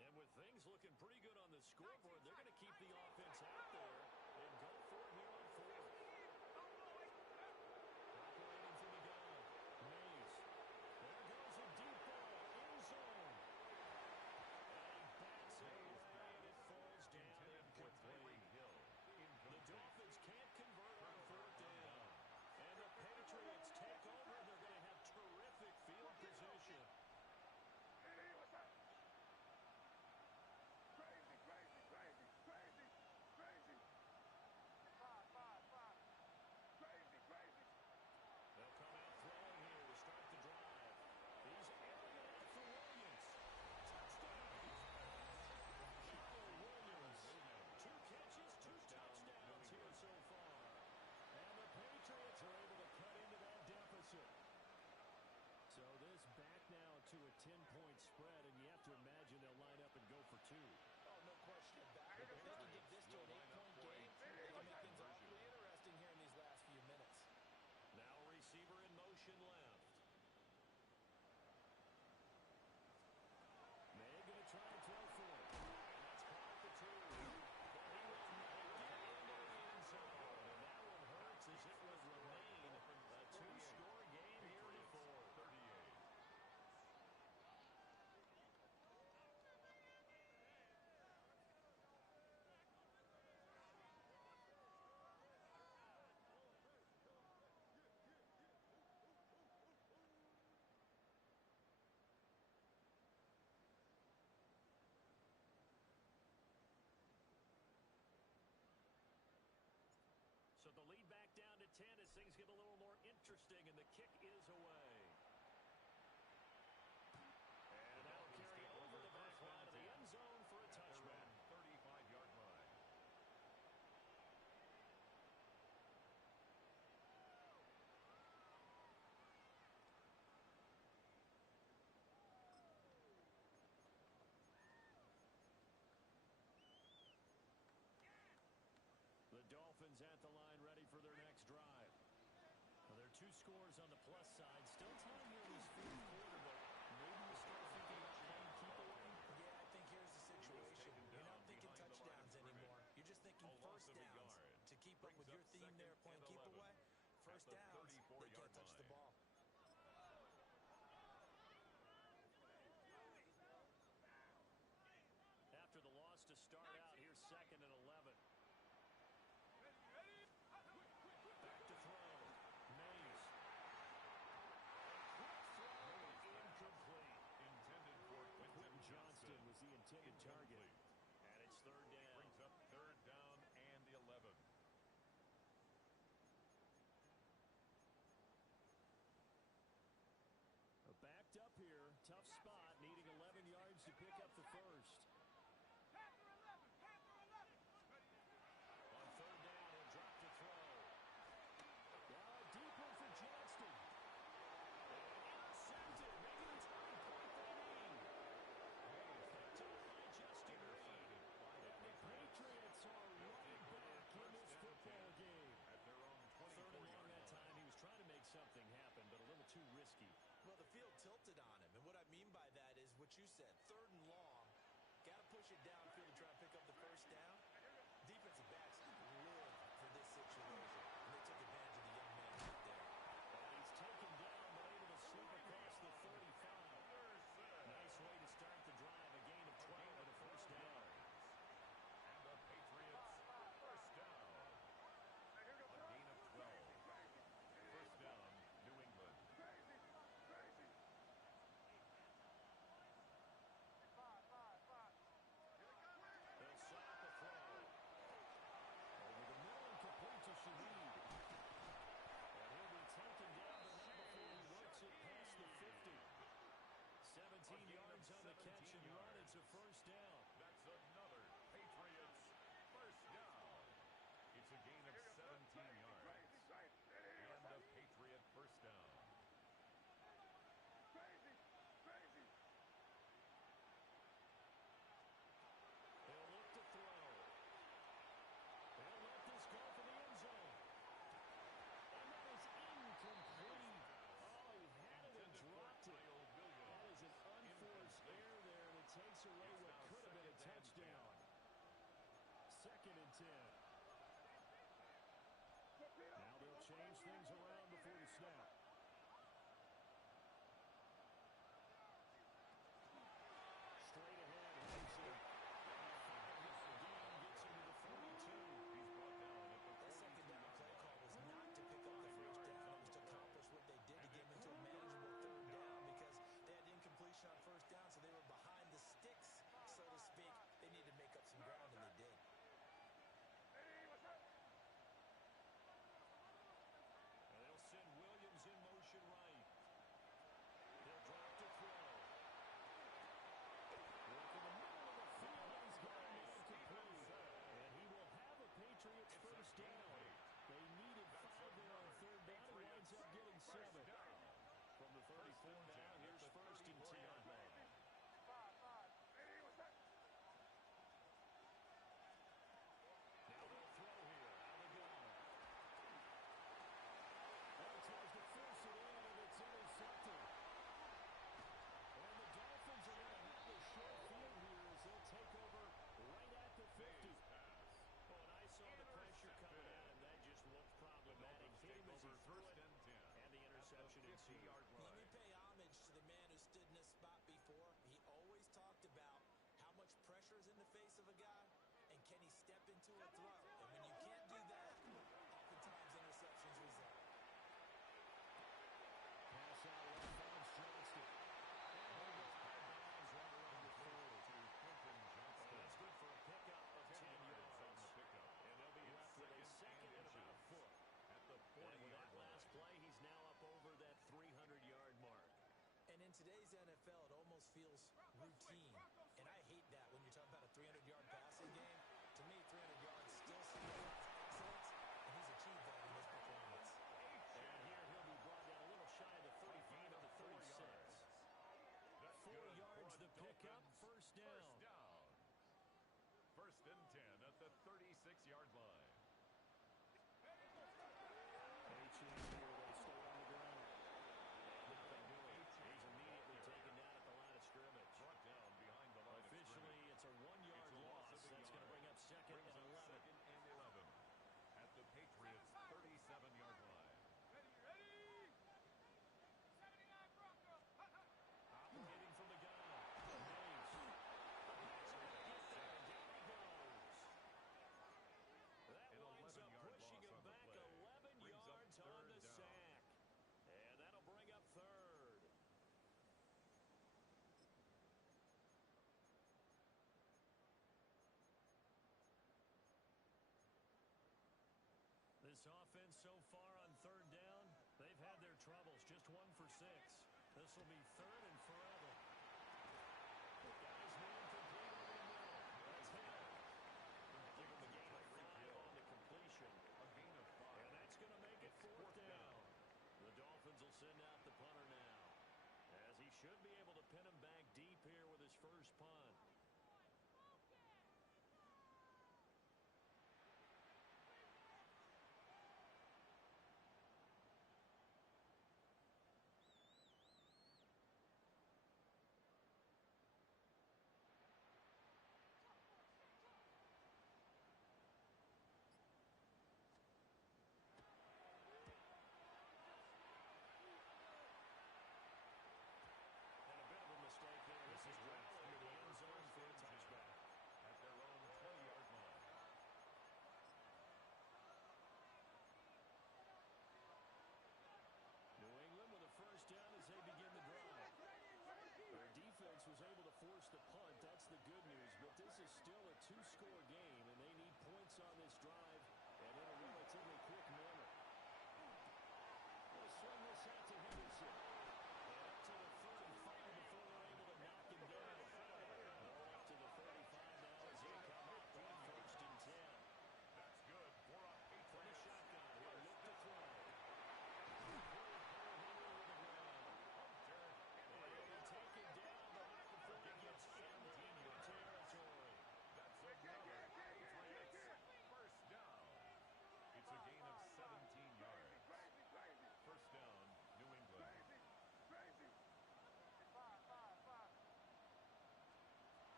And with things looking pretty good on the scoreboard, they're going to keep the offense out there and go for it here on 4th. Operating from the gun. Mays. There goes a deep ball. End zone. And he bats it away, and it falls down incomplete. The Dolphins can't convert on 4th down. And the Patriots take over. They're going to have terrific field position. Crazy, crazy, crazy, crazy, crazy. 5. Crazy, crazy. They'll come out throwing here to start the drive. He's airing it out for Williams. Touchdown. Kyle Williams. 2 catches, 2 touchdowns here so far. And the Patriots are able to cut into that deficit. So this back now to a 10-point spread, and you have to imagine they'll line up and go for 2. Oh, no question about it. If they can get this to an 8-point game, they can make things awfully interesting here in these last few minutes. Now receiver in motion left. May going to try and throw for it. And that's caught at the 2. But he will not get into the end zone. And that one hurts as it would remain a 2-score game here in the 4th. 38. So the lead back down to 10 as things get a little more interesting, and the kick is away. And that'll carry over the back line of the end zone for a touchback. 35-yard line. The Dolphins at the line ready for their next drive. Well, there are 2 scores on the plus side. Still time here in this 4th quarter, but maybe you start thinking about playing keep away. Yeah, I think here's the situation. You're not thinking touchdowns anymore. You're just thinking first downs. To keep up with your theme there, playing keep away, first downs, they can't touch the ball. After the loss to start out, here's 2nd and 11. Back to throw. Mays. Quick throw. Incomplete. Intended for Quentin Johnston was the intended target. And it's 3rd down. Brings up 3rd down and 11. what you said. 3rd and long. Got to push it downfield to try to pick up the first down. Defensive backs live for this situation. And they took advantage of the young man right there. And he's taken down, but able to slip across the 35. Nice way to start the drive. A gain of 12 and a first down. And the Patriots first down. A gain of 12. First down, New England. They'll set up a throw. Over the middle and complete to Shaheed. And he'll be taken down the net before he works it past the 50. 17 yards on the catch and run. It's a first down. That's another Patriots first down. It's a gain of 17 yards. And a Patriot first down. They'll look to throw. They'll let this go for the end zone. And that is incomplete. Oh, he had it and dropped it. That is an unforced error there, and it takes away what could have been a touchdown. 2nd and 10. Now they'll change things around before the snap. Straight ahead, Henderson. Gets into the 42. He's brought down at the 42. That 2nd down play call was not to pick up the first down. It was to accomplish what they did to get them into a manageable 3rd down because they had incompletion on 1st down, so they were behind the sticks, so to speak. They needed to make up some ground, and they did. And they'll send Williams in motion right. They'll drop to throw. Work in the middle of the field. He's got it incomplete. And he will have a Patriots first down. They needed 5 there on 3rd down. He winds up getting 7. From the 34 down, here's 1st and 10. Now they'll throw here. Out of the gun. Well, tries to force it in, and it's intercepted. And the Dolphins are going to have a short field here as they'll take over right at the 50. Oh, and I saw the pressure coming at him. That just looked problematic. Hit him as he threw it, and the interception ensued. Let me pay homage to the man who stood in this spot before. He always talked about how much pressure is in the face of a guy, and can he step into a throw. And when you can't do that, oftentimes interceptions result. Pass out left finds Johnston. Right around the field to Quentin Johnston. That's good for a pickup of 10 yards on the pickup. And they'll be left with a 2nd and about a foot. At the 40 with that last play, he's now up over that 300-yard mark. And in today's NFL, it almost feels routine. And I hate that when you're talking about a 300-yard passing game. To me, 300 yards still symbolizes excellence, and he's achieved that in this performance. And here he'll be brought down a little shy of the 35 to the 36. 4 yards the pickup, first down. 1st and 10 at the 36-yard line. H.E. here, they stay on the ground. Nothing doing. He's immediately taken down at the line of scrimmage. Brought down behind the line Officially, it's a 1-yard loss. That's going to bring up 2nd and 11. 2nd and 11 at the Patriots' 37-yard line. Ready? 79 Bronco. Operating from the gun. Mays. Down he goes. That winds up pushing him back 11 yards on the sack. And that'll bring up 3rd. This offense so far on 3rd down, they've had their troubles. Just 1 for 6. This will be 3rd and forever. Guys moving complete over the middle. That's Hill. Give him a gain of 5 on the completion. A gain of 5. And that's going to make it 4th down. The Dolphins will send out the punter now, as he should be able to pin him back deep here with his first punt. points on this drive, and in a relatively quick manner. They'll swing this out to Henderson. And up to the 35 before they're able to knock him down. They're up to the 35 now as they come up on 1st and 10. That's good for a From the Patriots. shotgun, he'll look to throw. Hunter He'll be taken down, but not before he gets into territory. That's another Patriots first down. It's a gain of 17 yards. First down, New England.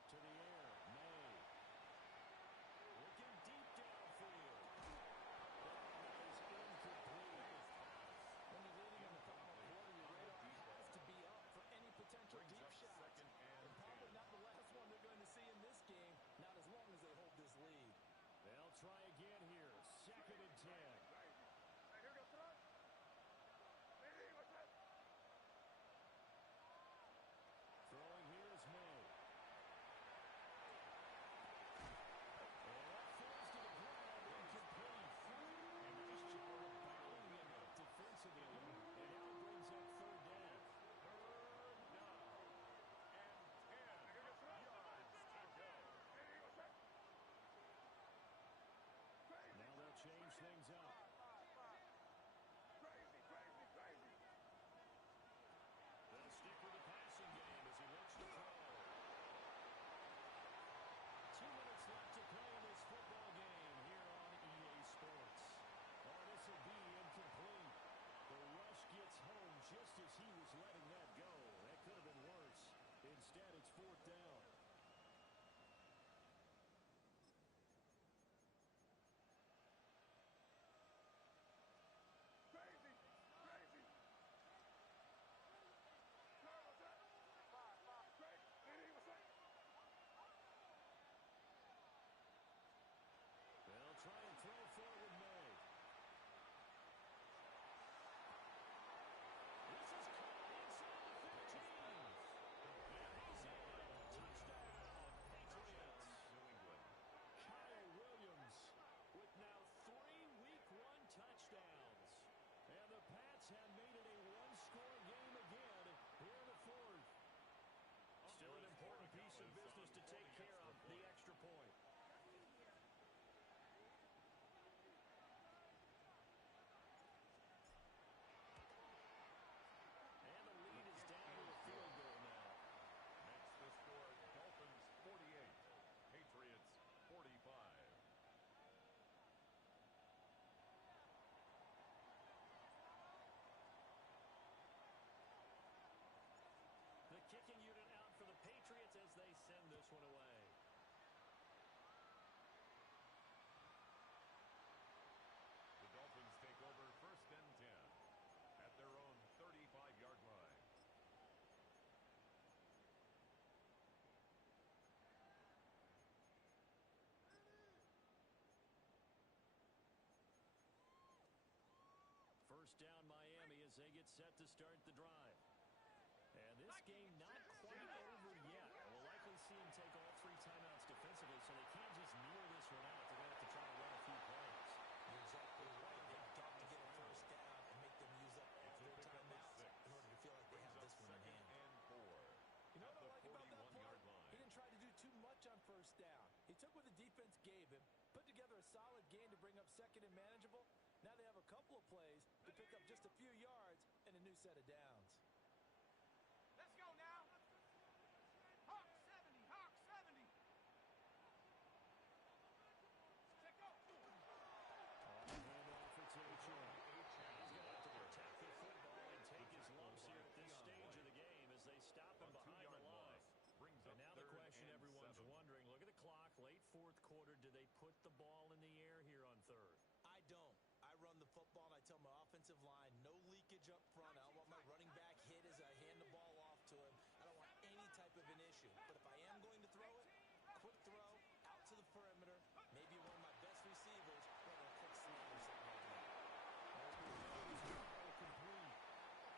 To the air, May. Looking deep downfield. That is incomplete. When you're leading in the final quarter, your radar has to be up for any potential Brings deep up shots. second and Probably 10. not the last one they're going to see in this game, not as long as they hold this lead. They'll try again here. 2nd and 10. Throwing here is May. And that falls to the ground, incomplete. A nice job of battling him up defensively. And now it brings up 3rd down. Third down. And 10 yards to go. Now they'll change things up. They'll stick with the passing game as he looks to throw. 2 minutes left to play in this football game here on EA Sports. Oh, this will be incomplete. The rush gets home just as he was letting that go. That could have been worse. Instead, it's 4th down. They'll try and throw forward May. This is caught inside the 15. And he's in. Touchdown, Patriots. New England. Kyle Williams with now 3 Week 1 touchdowns. And the Pats have made it a one-score game again here in the 4th. Still an important piece of business to take care of, the extra point. And the lead is down to a field goal now. Makes the score Dolphins 48, Patriots 45. The kicking unit out for the Patriots as they send this one away. The Dolphins take over 1st and 10 at their own 35-yard line. First down Miami as they get set to start the drive. And this game not quite over yet. We'll likely see him take all 3 timeouts defensively, so they can't just kneel this one out. They're going to have to try to run a few plays. You're exactly right. They've got to get a first down and make them use up all their timeouts in order to feel like they have this one in hand. And 4 You know at what I the like about that play? 41-yard line. He didn't try to do too much on first down. He took what the defense gave him, put together a solid game to bring up 2nd and manageable. Now they have a couple of plays to pick up just a few yards and a new set of downs. Let's go now. Hawk 70, Hawk 70. Check go. Hand off for Tatum. He's going to have to protect the football and take his lumps here at this stage of the game as they stop him behind the line. And now the question everyone's wondering, look at the clock, late 4th quarter, do they put the ball in the air here on 3rd? I don't. I run the football, and I tell my offensive line, no leakage up front. I don't want my running back hit as I hand the ball off to him. I don't want any type of an issue. But if I am going to throw it, quick throw, out to the perimeter, maybe one of my best receivers running a quick slant or something like that. Complete.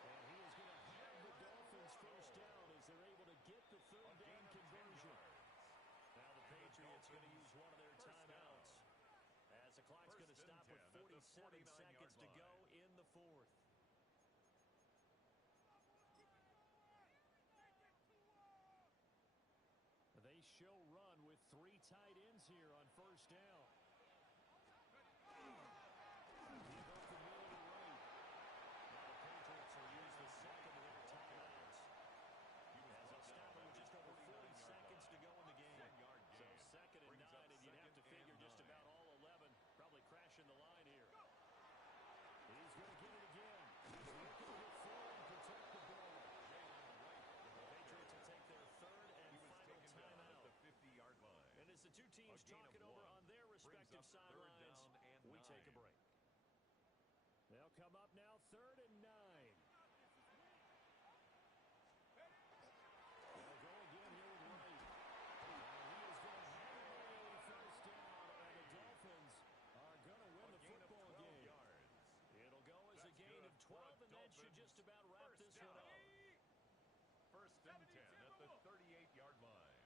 And he is going to have the Dolphins first down as they're able to get the 3rd down conversion. Now the Patriots going to use one of their timeouts. 7 seconds to go in the fourth. They show run with 3 tight ends here on first down. You go from middle to right. Now the Patriots will use the second of their timeouts. As they'll stop it with just over 40 seconds to go in the game. So 2nd and 9, and you'd have to figure just about all 11 probably crashing the line here. He's going to get it again. He's looking to get forward and protect the ball. The Patriots will take their 3rd and final timeout. The 50-yard line. And as the two teams talk it over on their respective sidelines, we take a break. They'll come up now, 3rd and 9. They'll go again here with Wright. And he is going to have a first down, and the Dolphins are going to win the football game. It'll go as a gain of 12, and that should just about wrap this one up. 1st and 10 at the 38-yard line.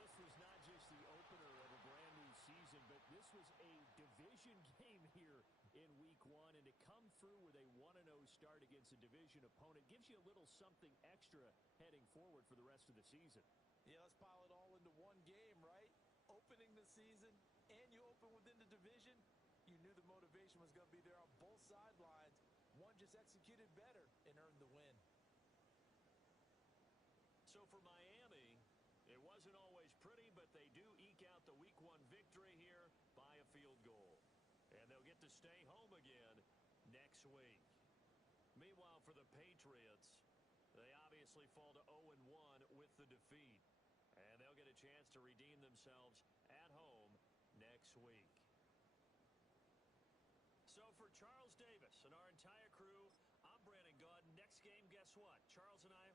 This was not just the opener of a brand new season, but this was a division game here in week 1, and to come through with a 1-0 start against a division opponent gives you a little something extra heading forward for the rest of the season. Yeah, let's pile it all into one game, right? Opening the season, and you open within the division. You knew the motivation was going to be there on both sidelines. One just executed better and earned the win. So for Miami, it wasn't always pretty, but they do eke out the week 1 victory here by a field goal. And they'll get to stay home again next week. Meanwhile, for the Patriots, they obviously fall to 0-1 with the defeat. And they'll get a chance to redeem themselves at home next week. So for Charles Davis and our entire crew, I'm Brandon Gaudin. Next game, guess what? Charles and I